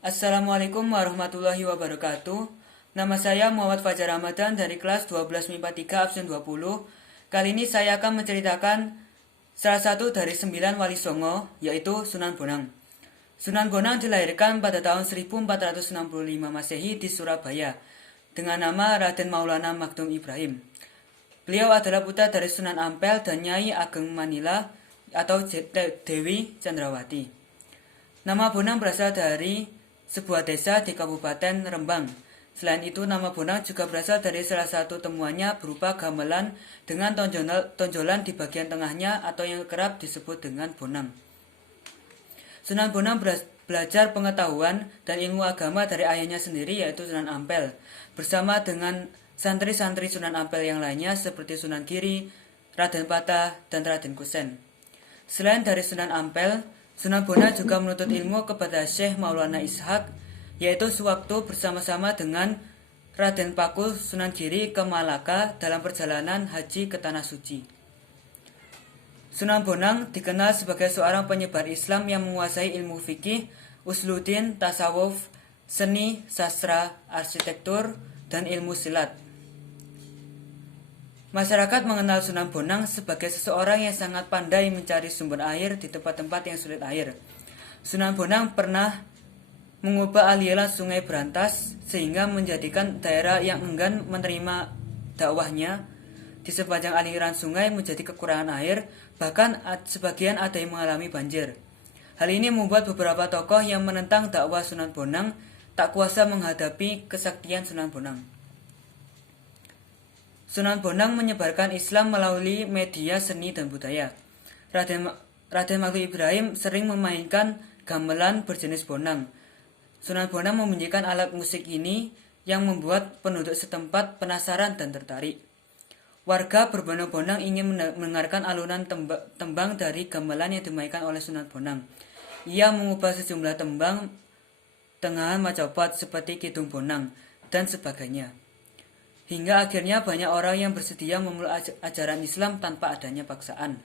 Assalamualaikum warahmatullahi wabarakatuh. Nama saya Muhammad Fajar Ramadan dari kelas 12 MIPA 3 absen 20. Kali ini saya akan menceritakan salah satu dari 9 wali songo, yaitu Sunan Bonang. Sunan Bonang dilahirkan pada tahun 1465 Masehi di Surabaya dengan nama Raden Maulana Magdum Ibrahim. Beliau adalah putra dari Sunan Ampel dan Nyai Ageng Manila atau Dewi Chandrawati. Nama Bonang berasal dari sebuah desa di Kabupaten Rembang. Selain itu, nama Bonang juga berasal dari salah satu temuannya berupa gamelan dengan tonjolan di bagian tengahnya atau yang kerap disebut dengan bonang. Sunan Bonang belajar pengetahuan dan ilmu agama dari ayahnya sendiri, yaitu Sunan Ampel, bersama dengan santri-santri Sunan Ampel yang lainnya seperti Sunan Giri, Raden Patah, dan Raden Kusen. Selain dari Sunan Ampel, Sunan Bonang juga menuntut ilmu kepada Syekh Maulana Ishaq, yaitu sewaktu bersama-sama dengan Raden Paku Sunan Giri ke Malaka dalam perjalanan haji ke Tanah Suci. Sunan Bonang dikenal sebagai seorang penyebar Islam yang menguasai ilmu fikih, usluddin, tasawuf, seni, sastra, arsitektur, dan ilmu silat. Masyarakat mengenal Sunan Bonang sebagai seseorang yang sangat pandai mencari sumber air di tempat-tempat yang sulit air. Sunan Bonang pernah mengubah aliran sungai Brantas sehingga menjadikan daerah yang enggan menerima dakwahnya di sepanjang aliran sungai menjadi kekurangan air, bahkan sebagian ada yang mengalami banjir. Hal ini membuat beberapa tokoh yang menentang dakwah Sunan Bonang tak kuasa menghadapi kesaktian Sunan Bonang. Sunan Bonang menyebarkan Islam melalui media seni dan budaya. Raden Magdum Ibrahim sering memainkan gamelan berjenis bonang. Sunan Bonang membunyikan alat musik ini yang membuat penduduk setempat penasaran dan tertarik. Warga berbondong-bondong ingin mendengarkan alunan tembang dari gamelan yang dimainkan oleh Sunan Bonang. Ia mengubah sejumlah tembang tengahan Majapahit seperti Kidung Bonang dan sebagainya. Hingga akhirnya banyak orang yang bersedia memeluk ajaran Islam tanpa adanya paksaan.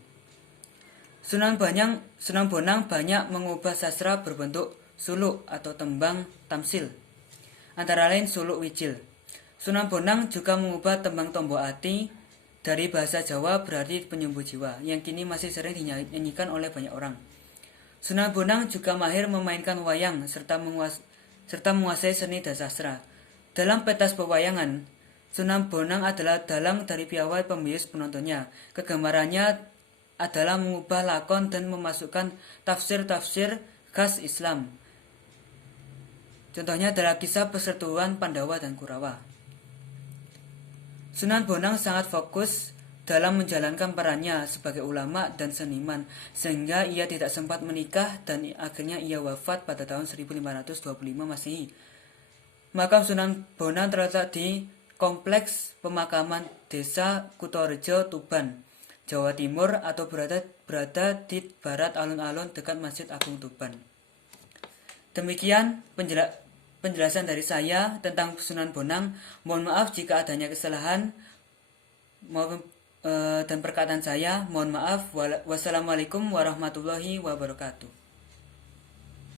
Sunan Bonang banyak mengubah sastra berbentuk suluk atau tembang tamsil, antara lain suluk wijil. Sunan Bonang juga mengubah tembang Tombo Ati dari bahasa Jawa berarti penyembuh jiwa, yang kini masih sering dinyanyikan oleh banyak orang. Sunan Bonang juga mahir memainkan wayang serta menguasai seni dan sastra. Dalam pentas pewayangan, Sunan Bonang adalah dalang dari piawai pembius penontonnya. Kegemarannya adalah mengubah lakon dan memasukkan tafsir-tafsir khas Islam. Contohnya adalah kisah perseteruan Pandawa dan Kurawa. Sunan Bonang sangat fokus dalam menjalankan perannya sebagai ulama dan seniman, sehingga ia tidak sempat menikah dan akhirnya ia wafat pada tahun 1525 Masehi. Makam Sunan Bonang terletak di Kompleks Pemakaman Desa Kutorejo, Tuban, Jawa Timur, atau berada di barat alun-alun dekat Masjid Agung Tuban. Demikian penjelasan dari saya tentang Sunan Bonang. Mohon maaf jika adanya kesalahan dan perkataan saya. Mohon maaf. Wassalamualaikum warahmatullahi wabarakatuh.